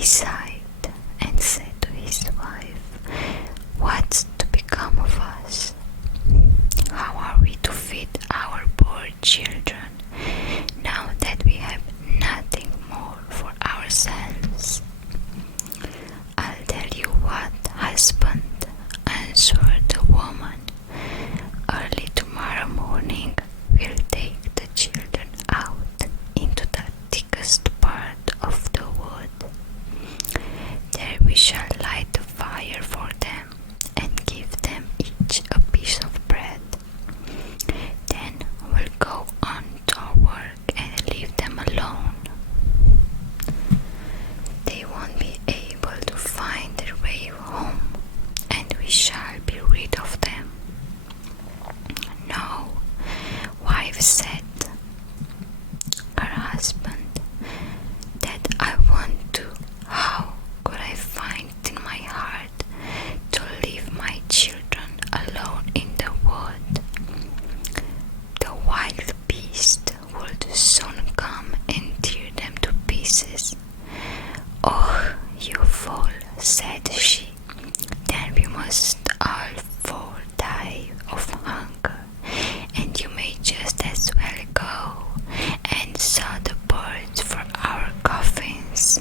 He sighed and said to his wife, "What's to become of us? How are we to feed our poor children now that we have nothing more for ourselves?" "I'll tell you what, husband," answered the woman. "Early tomorrow morning we'll take the children out into the thickest part of the wood. There we shall light a fire for them and give them each a piece of bread. Then we'll go on to our work and leave them alone. They won't be able to find their way home, and we shall be rid of them." "No," wife said her husband, "that I want to. How could I find it in my heart to leave my children alone in the wood? The wild beast would soon come and tear them to pieces." "Oh, you fool," said she, "then we must all four die of hunger, and you may just as well go and saw the birds for our coffins."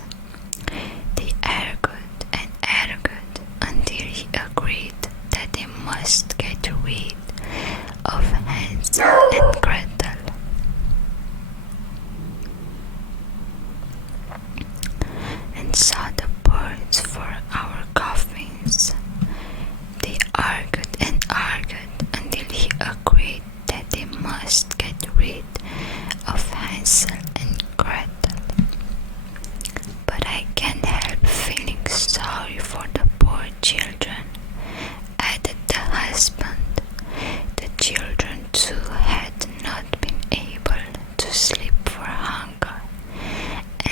They argued and argued until he agreed that they must get rid of Hansel and Gretel. And saw the birds for our coffins. They argued and argued until he agreed that they must get rid of Hansel and Gretel. "But I can't help feeling sorry for the poor children," added the husband. The children too had not been able to sleep for hunger,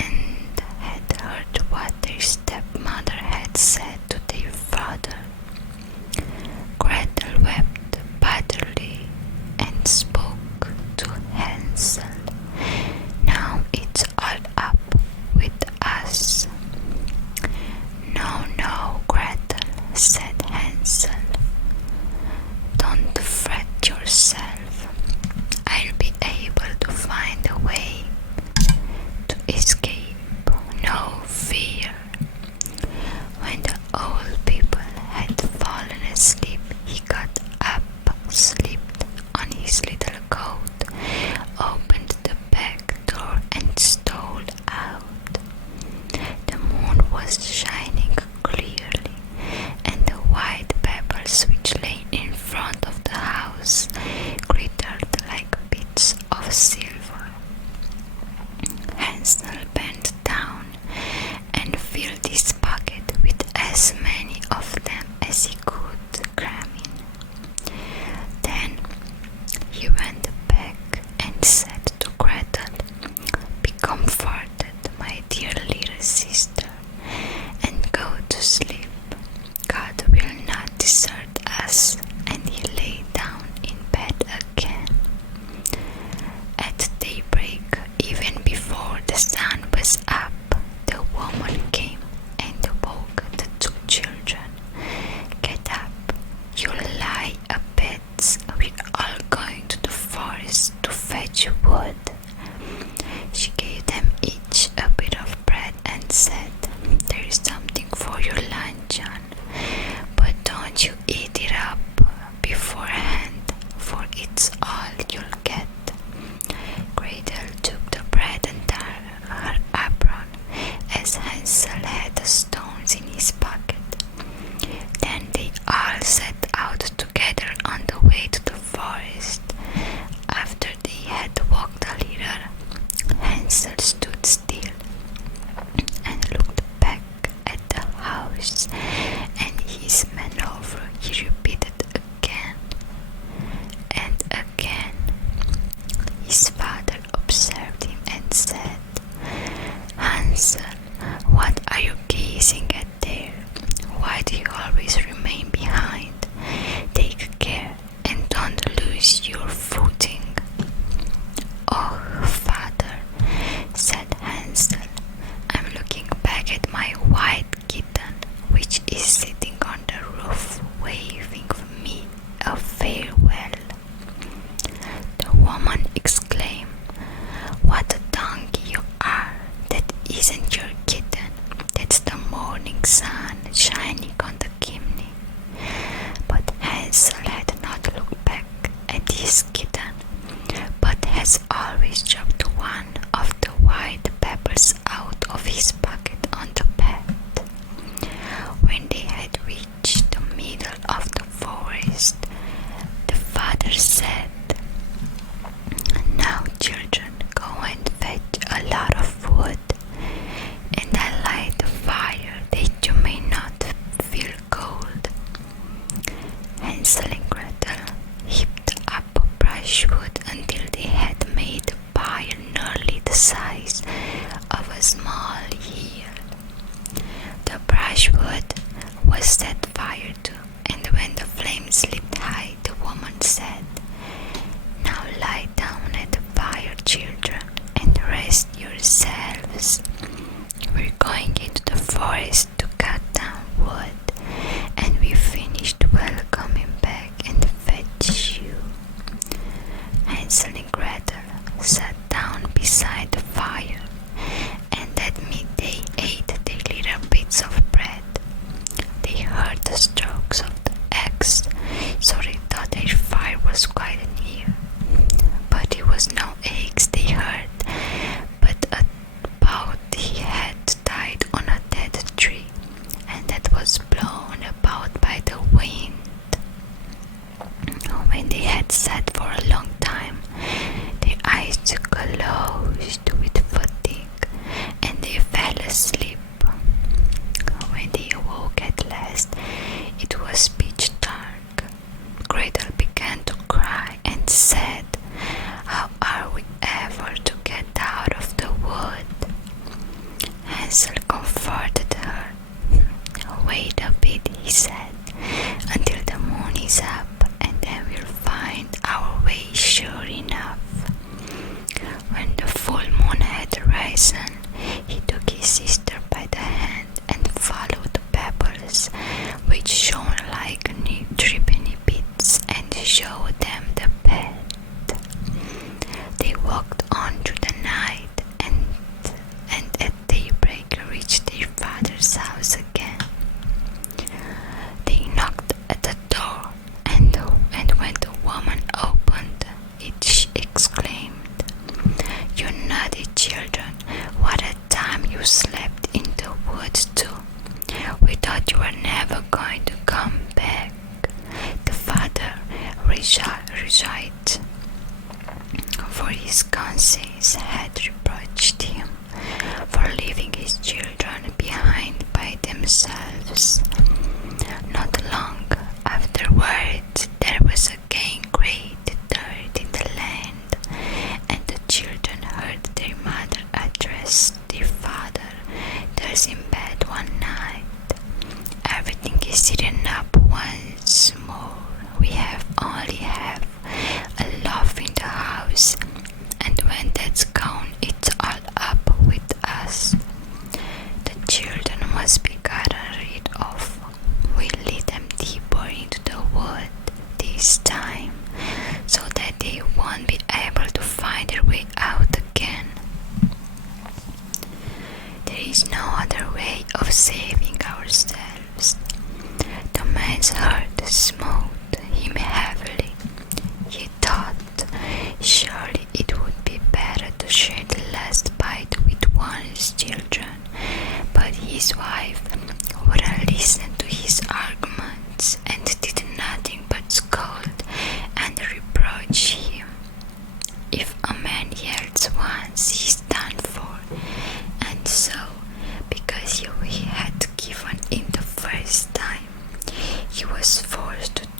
and had heard what their stepmother had said to their father. Gretel wept bitterly and spoke to Hansel. "Now it's all up with us." "No, no, Gretel," said Hansel. "Don't fret yourself. I'll be able to find a way to escape. No fear." When the old people had fallen asleep, he got up, slipped on his little coat, opened the back door and stole out. The moon was shining clearly, and the white pebbles which lay in front of the house glittered like bits of silver. Hansel bent down and filled his pocket with as many of them as he could cram in. Then he went back and said to Gretel, "Be comforted, my dear little sister, and go to sleep. God will not desert us." And he lay down in bed again. At daybreak, even before the sun was up, the woman came and woke the two children. "Get up, you'll lie abed. We're all going to the forest to fetch wood." She gave them each a bit of bread and said, "There is something for your luncheon, but don't you eat it up beforehand, for it's all you'll get." Gretel took the bread and her apron, as Hansel had the stones in his pocket. Then they all set out together on the way to the forest. After they had walked a little, Hansel stood still and looked forget my white kitten, which is sitting on the roof waving me a farewell." The woman exclaimed, "What a donkey you are! That isn't your kitten. That's the morning sun shining on the chimney." But Hansel had not looked back at his kitten, but has always dropped one of the white pebbles out of his pocket on the bed. When they had reached the middle of the forest, the father said, "Now, children, go and fetch a lot of wood, and I'll light the fire that you may not feel cold." Hansel and Gretel heaped up brushwood until they had made a pile nearly the size of a small hill. The brushwood was set fire to, and when the flames leaped high, the woman said, "Now lie down at the fire, children, and rest yourselves. We're going into the forest to cut down wood, and we finished coming back and fetch you." Hansel and Gretel sat down beside the fire, and at midday ate their little bits of bread. They heard the strokes of the axe, so they thought their fire was quite near. But it was no axe they heard, but a bough he had tied on a dead tree, and that was blown about by the wind. When they had sat for a long time, their eyes closed with fatigue, and they fell asleep. When they awoke at last, it was pitch dark. Gretel began to cry and said, "How are we ever to get out of the wood?" Hansel comforted her. "Wait a bit," he said, "until the moon is up, and then we'll find our way sure enough." When the full moon had risen, he took his sister by the hand and followed the pebbles, which shone like new threepenny bits, and showed them the bed. They walked on through the night, and at daybreak reached their father's house again. They knocked at the door, and when the woman opened it, she exclaimed, "You naughty children, what a time you slept in the woods too. We thought you were never going to come back." The father rejoiced, for his conscience had reproached him for leaving his children behind by themselves. Not long afterwards, there was again great dirt in the land, and the children heard their mother address their father thus in bed one night. "Everything is eaten up once more. We only have a loaf in the house, and when that's gone, it's all up with us. The children must be gotten rid of. We'll lead them deeper into the wood this time, so that they won't be able to find their way out again. There is no other way of saving ourselves." The man's heart smote him heavily. He thought surely it would be better to share the last bite with one's children, but his wife wouldn't listen to his arguments and did nothing but scold and reproach him. If a man yells once, he's done for, and so, because he had given in the first time, he was forced to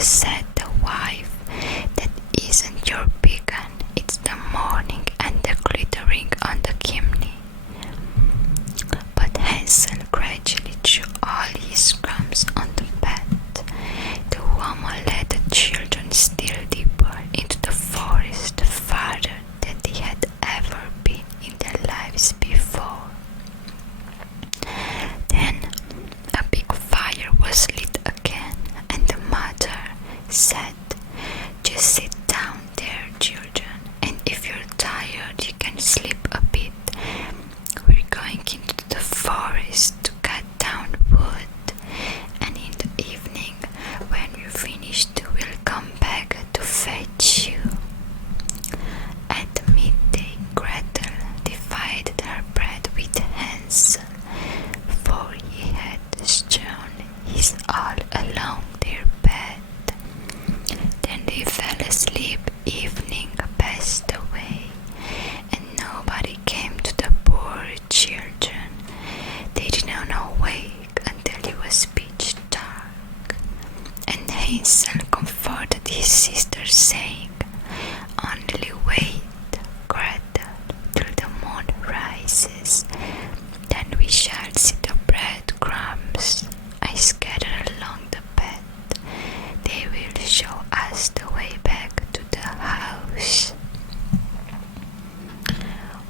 said the wife, "that isn't your beacon, it's the morning and the glittering on the chimney." But Hansel gradually threw all his crumbs on the bed. The woman led the children still deeper into the forest, farther than they had ever been in their lives before. Then a big fire was lit again, and the mother said, "Just sit down there, children, and if you're tired you can sleep a bit. We're going into the forest to cut down wood, and in the evening, when we're finished, we'll come back to fetch you." At midday, Gretel divided her bread with Hansel, for he had strewn his all along their bed. Then they fell asleep. Evening passed away, and nobody came to the poor children. They did not awake until it was pitch dark. And Hansel comforted his sister, saying, "Only wait, Gretel, till the moon rises. Then we shall see the breadcrumbs I scatter along the bed. They will show us the way back to the house."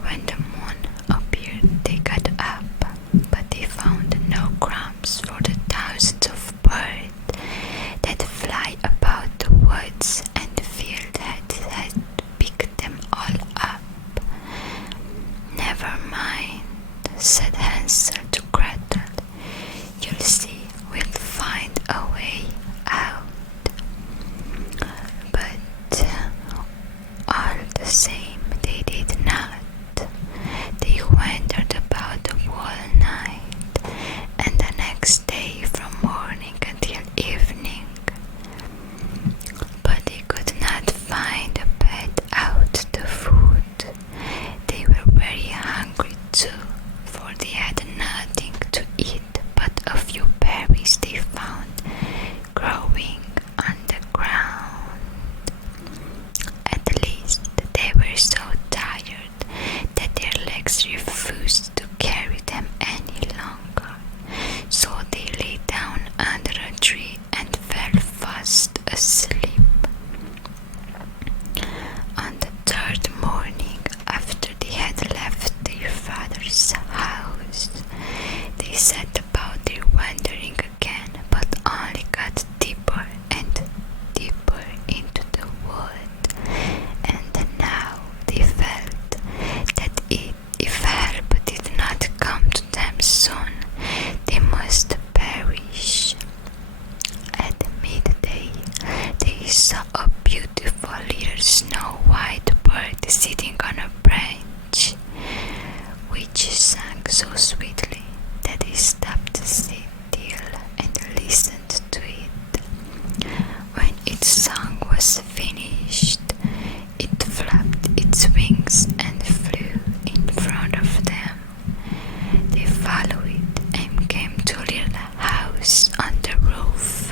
When the moon appeared, they got up, but they found no crumbs for the thousands of birds that fly about the woods, and the field had picked them all up. "Never mind," said Hansel to Gretel. "You'll see, we'll find a way out." But all the same, they did not. They wandered about the whole night, and the next day from morning until evening. But they could not find a bed out the food. They were very hungry too, for they had nothing to eat but a few berries they found growing on the ground. At least they were so tired that their legs refused to carry them any longer, so they lay down under a tree and fell fast asleep. On the third morning, after they had left their father's house, they set about their wandering again, but only got deeper and deeper into the wood. And now they felt that if help did not come to them soon, they must perish. At midday, they saw a beautiful little snow-white bird sitting on a branch, which sang so sweetly that they stopped still and listened to it. When its song was finished, it flapped its wings and flew in front of them. They followed it and came to a little house on the roof,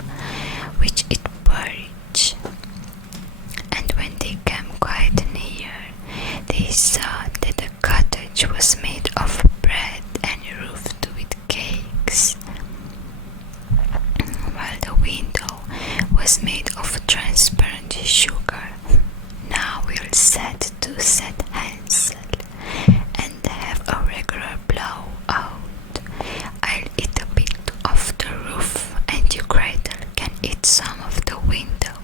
which it perched. And when they came quite near, they saw that the cottage was made of bread and roofed with cakes, while the window was made of transparent sugar. "Now we'll set to," said Hansel, "and have a regular blowout. I'll eat a bit of the roof, and you, Gretel, can eat some of the window,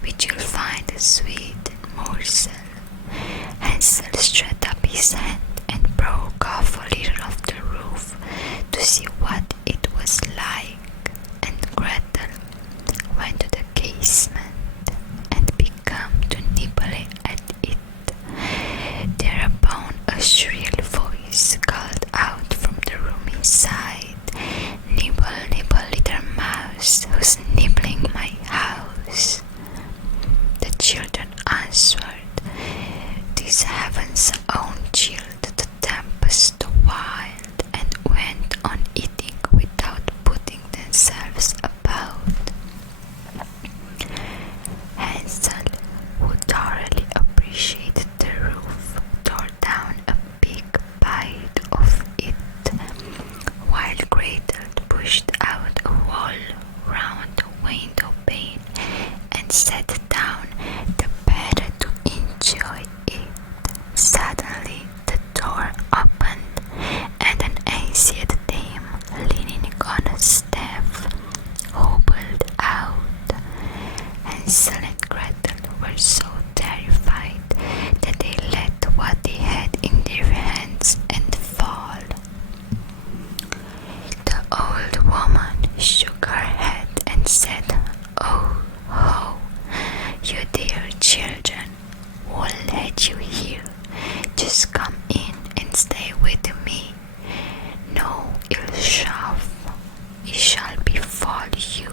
which you'll find a sweet morsel." Hansel stretched up his hand and broke off a little of the roof to see what it was like, and Gretel went to the casement and began to nibble at it. Thereupon a shrill voice called out from the room inside, "Nibble, nibble, little mouse, who's nibbling my house?" The children answered, "'Tis heaven's own child, sat down the better to enjoy it. Suddenly the door opened, and an ancient dame leaning on a staff hobbled out. Hansel and Gretel were so terrified that they let what they had in their hands and fall. The old woman shook her head and said, "Oh, ho, you dear children, who'll let you here? Just come in and stay with me. No ill shall befall you."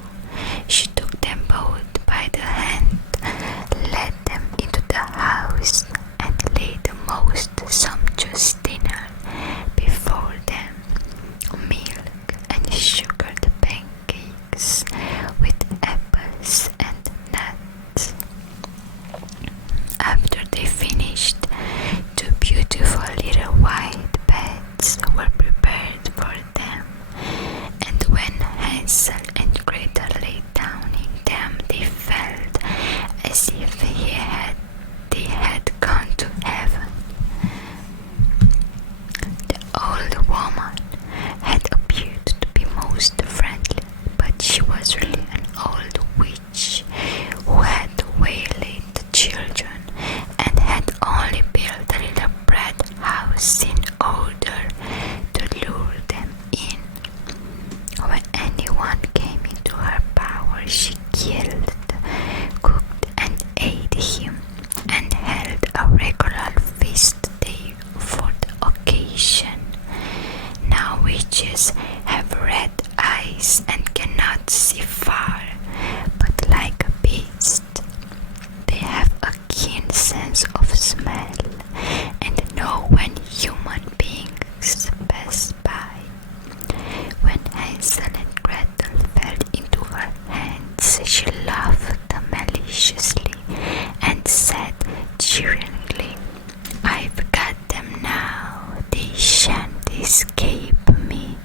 She took them both by the hand, led them into the house, and laid the most sumptuous dinner before them. Milk and sugared pancakes with apples and nuts. After they finished, two beautiful little white beds were prepared for them, and when Hansel and Gretel lay down in them, they felt as if they had gone to heaven. The old woman had appeared to be most friendly, but she was really an old witch who had waylaid the children and had only built a little bread house in order to lure them in. When anyone came into her power, she killed, cooked, and ate him, and held a regular feast day for the occasion. Now witches have red eyes and cannot see far, but like a beast, they have a keen sense of smell and know when human beings pass by. When Hansel and Gretel fell into her hands, she laughed maliciously and said cheeringly, "I've got them now, they shan't escape me."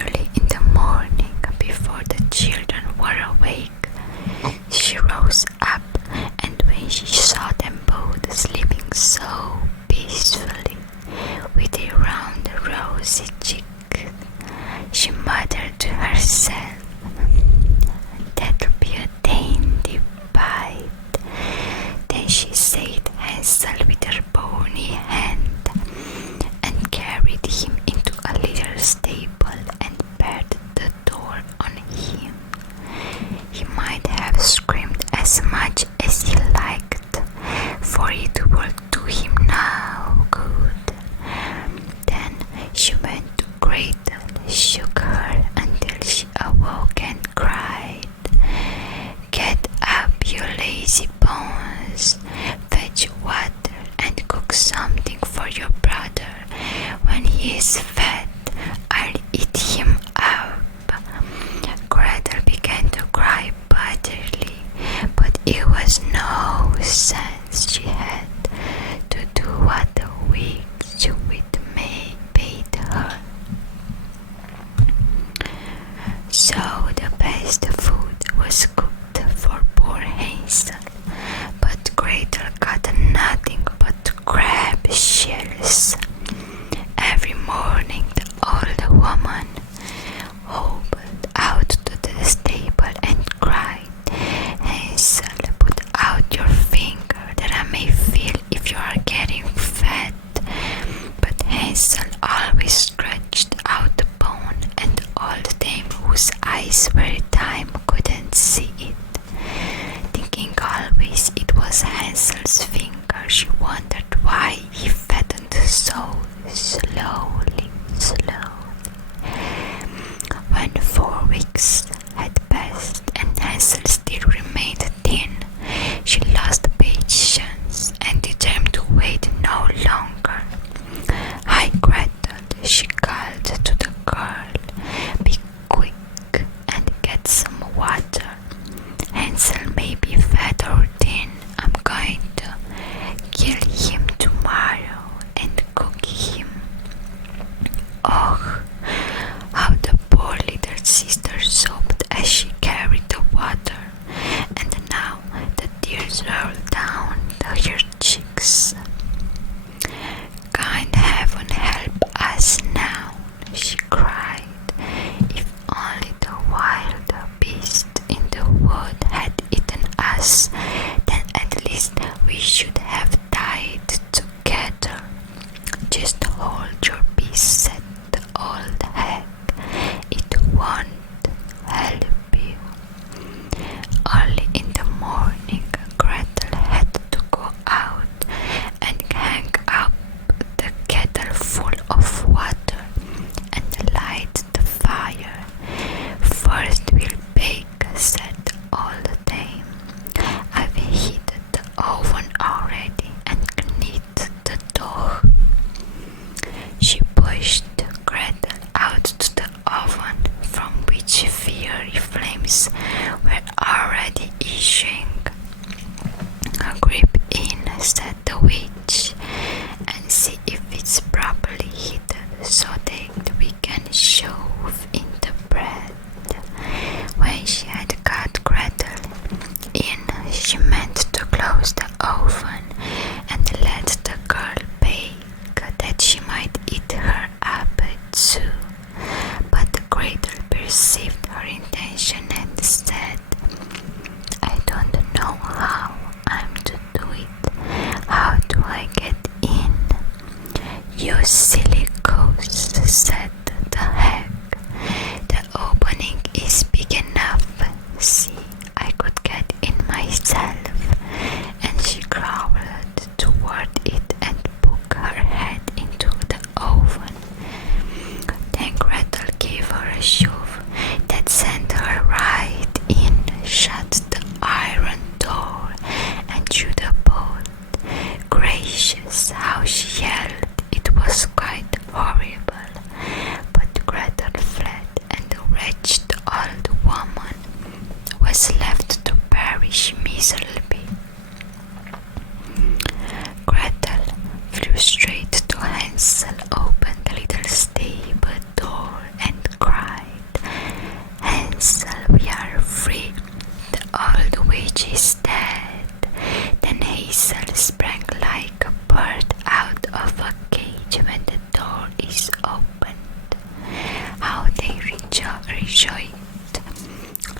Early in the morning, before the children were awake, she rose up, and when she saw them both sleeping so peacefully with a round rosy cheek, she muttered to herself, "That'll be a dainty bite." Then she seized Hansel with her bony hand and carried him into a little stable and barred the door on him. He might have screamed as much as he liked, for it would do him no good. Then she went to Gretel, shook her until she awoke and cried, "Get up, you lazy bones, fetch water and cook something for your brother. When he is fed, I'll eat him up." Gretel began to cry bitterly, but it was no sense. She had to do what the witch bade her. So the best food was cooked for poor Hansel, but Gretel got nothing but crab shells. Every morning the old woman hobbled out to the stable and cried, "Hansel, put out your finger that I may feel if you are getting fat." But Hansel always stretched out the bone, and the old dame, whose eyes were dim, couldn't see it. Thinking always it was Hansel's finger, she wondered why he fattened so slowly. When 4 weeks had passed and Hansel still remained thin, she lost patience and determined to wait no longer. "Hi, Gretel," she called to the girl, "be quick and get some water. Hansel may be fat or thin. I'm going to kill him tomorrow and cook him." Oh, how the poor little sister sobbed as she carried the water. fiery flames were already issuing. "Creep in," said the witch, "and see if it's properly heated so that we can shove in the bread." When she had got Gretel in, she meant to close the oven and let the girl bake, that she might eat her apple too. But Gretel perceived her intention and said, "I don't know how I'm to do it. How do I get in?" "You silly goose," said the hag. "The opening is big enough. See, I could get in myself." And she crawled toward it and poked her head into the oven. Then Gretel gave her a shove that sent her right in, shut the iron door, and through the boat. Gracious, how she yelled! It was quite horrible. But Gretel fled, and the wretched old woman was left to perish miserably. Gretel flew straight to Hansel, opened the little stable door, and cried, "Hansel, we are free. The old witch is dead." Then Hansel sprang like a bird out of a cage when the door is opened. How they rejoiced,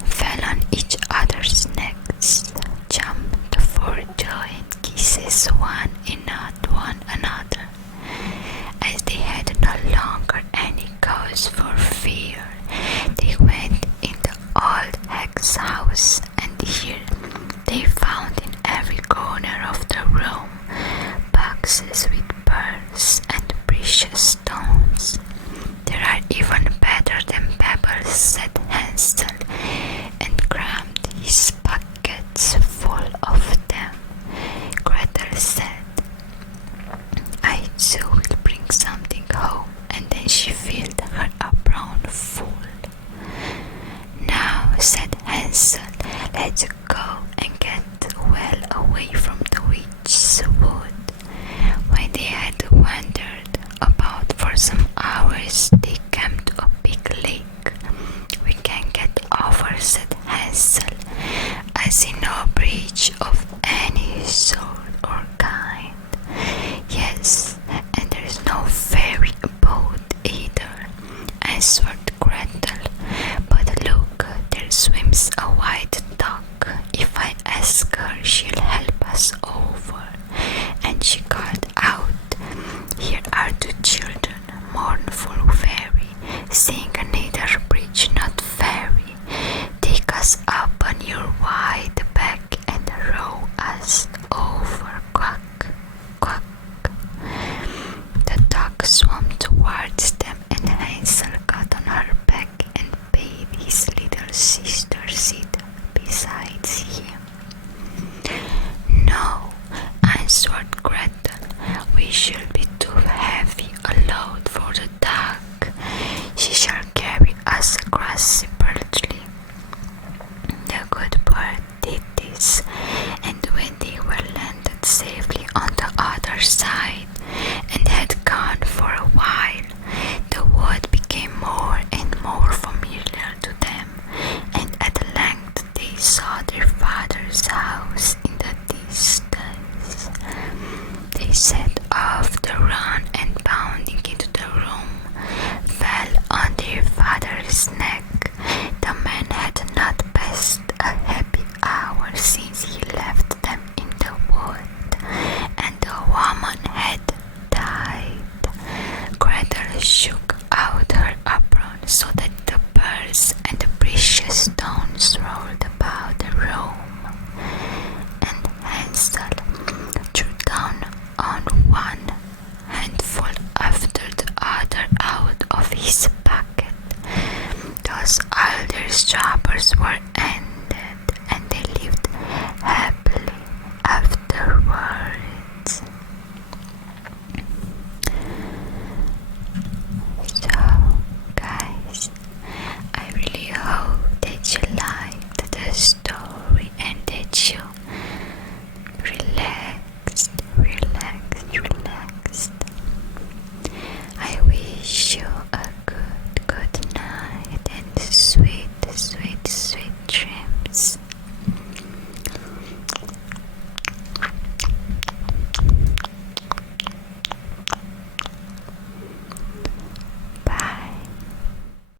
fell on each other's necks, jumped for joy and kisses one another. As they had no longer any cause for fear, they went in the old hag's house, and here they found in every corner of the room boxes with pearls and precious stones. "They are even better than pebbles," said Hansel, and crammed his pockets full of them. Gretel said, "I too will bring something home," and then she filled her apron full. "Now," said Hansel, "let's go and get well away from the witch's wood." When they had wandered about for some hours, they came to a big lake. "We can get over," said Hansel. "I see no bridge of any sort or kind." "Yes, and there is no ferry boat either," answered Gretel. "But look, there swims a white duck. If I ask her, she'll help us over." And she called out, "Here are two children, mournful fairy, sing neither bridge not ferry. Take us up on your wide back and row us over, quack, quack." The duck swam towards them, and Hansel got on her back and bade his little sister sit beside him. "No," answered Gretel, "we shall be too heavy a load for the duck. She shall carry us across separately." The good bird did this, and when they were landed safely on the other side and had gone for a while, the wood became more and more familiar to them, and at length they saw their father's house in the distance. They set off the run, and bounding into the room, fell on their father's neck. The man had not passed a happy hour since he left them in the wood, and the woman had died. Gretel shook out her apron so that the pearls and the precious stones rolled about the room, and Hansel threw down on one handful after the other out of his pocket. Those elder strappers were